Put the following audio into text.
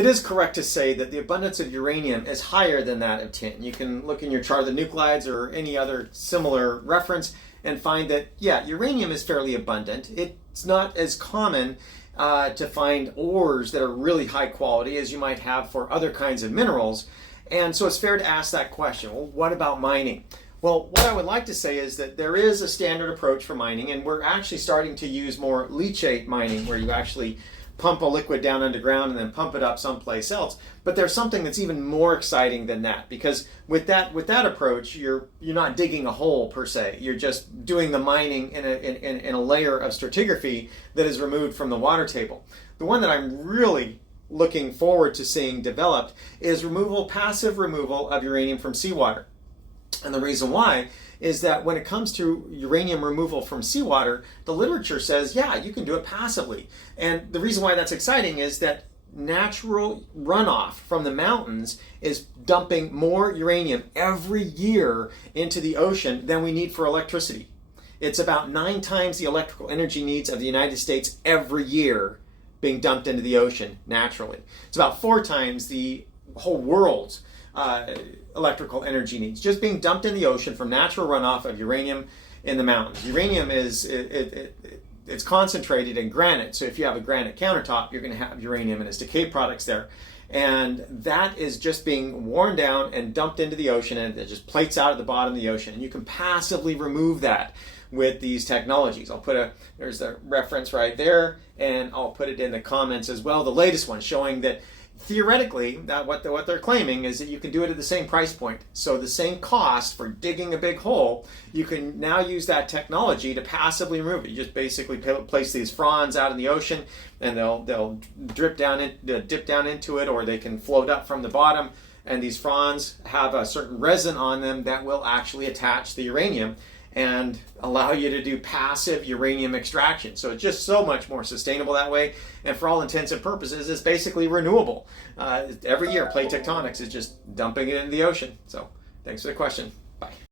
It is correct to say that the abundance of uranium is higher than that of tin. You can look in your chart of the nuclides or any other similar reference and find that, yeah, uranium is fairly abundant. It's not as common to find ores that are really high quality as you might have for other kinds of minerals. And so it's fair to ask that question, well, what about mining? Well, what I would like to say is that there is a standard approach for mining, and we're actually starting to use more leachate mining, where you actually pump a liquid down underground and then pump it up someplace else. But there's something that's even more exciting than that, because with that approach, you're not digging a hole per se. You're just doing the mining in a layer of stratigraphy that is removed from the water table. The one that I'm really looking forward to seeing developed is passive removal of uranium from seawater. And the reason why is that when it comes to uranium removal from seawater, the literature says, yeah, you can do it passively. And the reason why that's exciting is that natural runoff from the mountains is dumping more uranium every year into the ocean than we need for electricity. It's about 9 times the electrical energy needs of the United States every year being dumped into the ocean naturally. It's about 4 times the whole world's electrical energy needs, just being dumped in the ocean from natural runoff of uranium in the mountains. Uranium it's concentrated in granite, so if you have a granite countertop, you're going to have uranium and its decay products there. And that is just being worn down and dumped into the ocean, and it just plates out at the bottom of the ocean. And you can passively remove that with these technologies. There's a reference right there, and I'll put it in the comments as well. The latest one showing that theoretically, what they're claiming is that you can do it at the same price point. So the same cost for digging a big hole, you can now use that technology to passively remove it. You just basically place these fronds out in the ocean, and they'll dip down into it, or they can float up from the bottom. And these fronds have a certain resin on them that will actually attach the uranium and allow you to do passive uranium extraction. So it's just so much more sustainable that way. And for all intents and purposes, it's basically renewable. Every year, plate tectonics is just dumping it into the ocean. So thanks for the question. Bye.